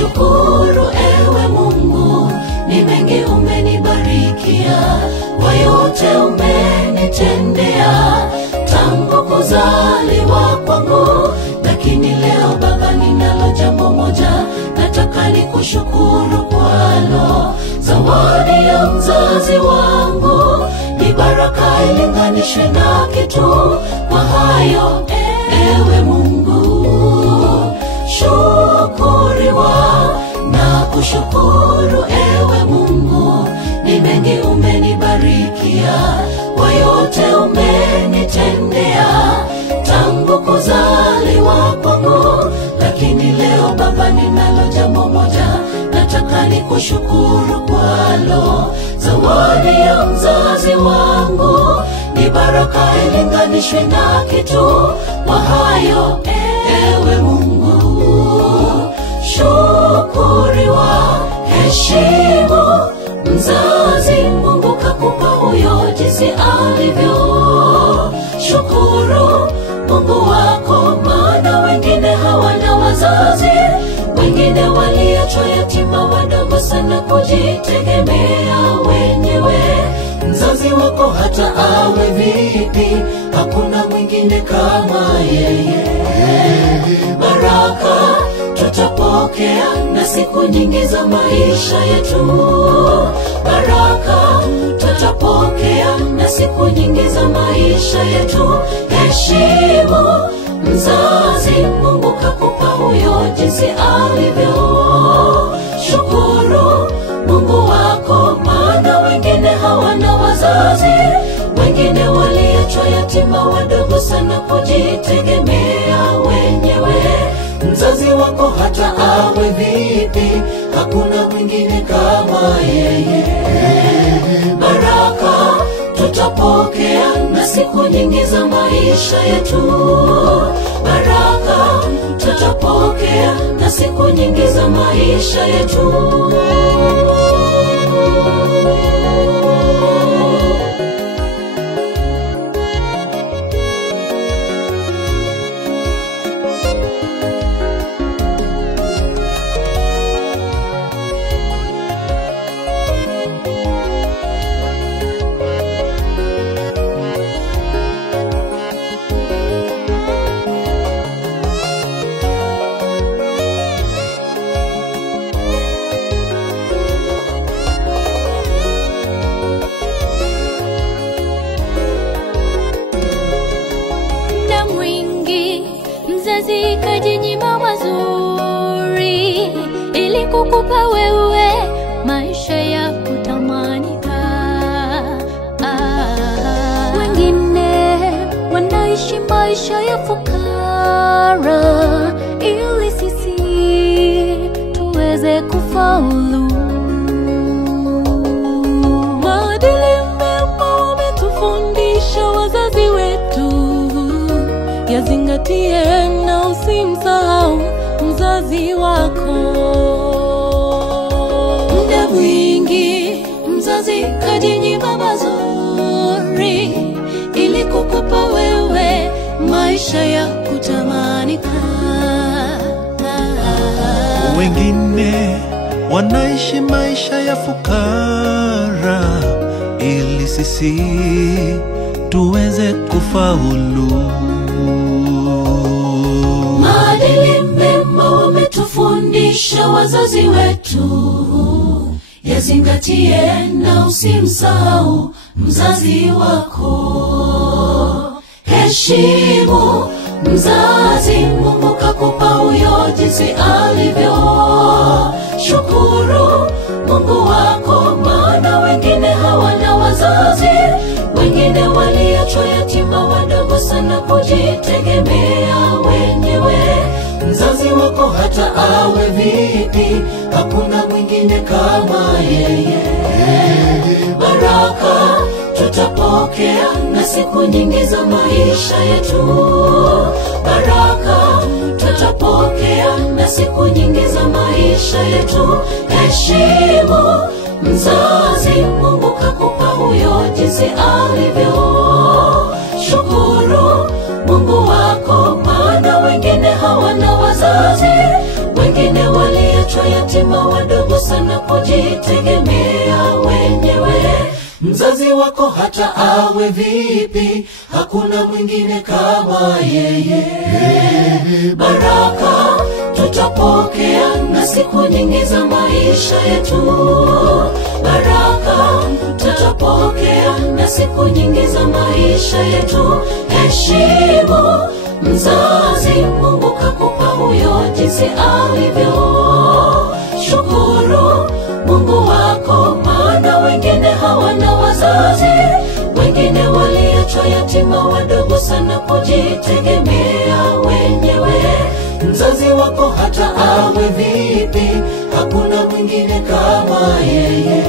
Nakushukuru ewe Mungu, ni mengi umenibarikia, kwa yote umenitendea tangu kuzaliwa kwangu. Lakini leo Baba, ninalo jambo moja nataka nikushukuru kwalo. Zawadi ya mzazi wangu ni baraka ilinganishwe na kitu. Kwa hayo ewe Mungu shukuriwa. Nakushukuru ewe Mungu, ni mengi umenibarikia, kwa yote umenitendea tangu kuzaliwa kwangu. Lakini leo Baba, ninalo jambo moja nataka nikushukuru kwalo. Zawadi ya mzazi wangu ni baraka ilinganishwe na kitu. Kwa hayo ewe Mungu shukuriwa. Heshimu mzazi, Mungu kakupa huyo jinsi alivyo. Shukuru Mungu wako, maana wengine hawana wazazi, wengine waliachwa yatima wadogo sana kujitegemea wenyewe. Mzazi wako hata awe vipi, hakuna mwingine kama yeye. Baraka tutapokea na siku nyingi za maisha yetu. Baraka tutapokea na siku nyingi za maisha yetu. Heshimu mzazi, Mungu kakupa huyo jinsi alivyo. Shukuru Mungu wako, maana wengine hawana wazazi, wengine waliachwa yatima wadogo sana kujitegemea wenyewe. Mzazi wako hata awe vipi, hakuna mwingine kama yeye. Baraka tutapokea na siku nyingi za maisha yetu. Baraka tutapokea na siku nyingi za maisha yetu. Kajinyima mazuri ili kukupa wewe maisha ya kutamanika. Wengine wanaishi maisha ya fukara ili sisi tuweze kufaulu. Maadili mema wametufundisha wazazi wetu, yazingatie na usimsahau mzazi wako. Muda mwingi mzazi kajinyima mazuri ili kukupa wewe maisha ya kutamanika. Wengine wanaishi maisha ya fukara ili sisi tuweze kufaulu. Maadili mema wametufundisha wazazi wetu, yazingatie na usimsahau mzazi wako. Heshimu mzazi, Mungu kakupa huyo jinsi alivyo. Shukuru Mungu wako, maana wengine hawana wazazi, wengine waliachwa yatima wadogo sana kujitegemea wenyewe. Mzazi wako hata awe vipi, hakuna mwingine kama yeye. Baraka tutapokea na siku nyingi za maisha yetu. Baraka tutapokea na siku nyingi za maisha yetu. Heshimu mzazi, Mungu kakupa huyo jinsi alivyo. Shukuru Mungu wako, maana wengine hawana wazazi, wengine wali waliachwa yatima wadogo sana kujitegemea wenyewe. Mzazi wako hata awe vipi, hakuna mwingine kama yeye. Baraka tutapokea na siku nyingi za maisha yetu. Baraka tutapokea na siku nyingi za maisha yetu. Heshimu mzazi, Mungu kakupa huyo jinsi alivyo. Shukuru Mungu wako, maana wengine hawana wazazi. Wengine waliachwa yatima wadogo sana kujitegemea wenyewe. Mzazi wako hata awe vipi, hakuna mwingine kama yeye.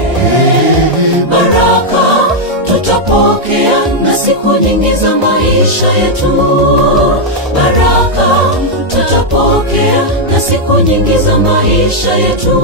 Baraka tutapokea na siku nyingi za maisha yetu. Baraka tutapokea na siku nyingi za maisha yetu.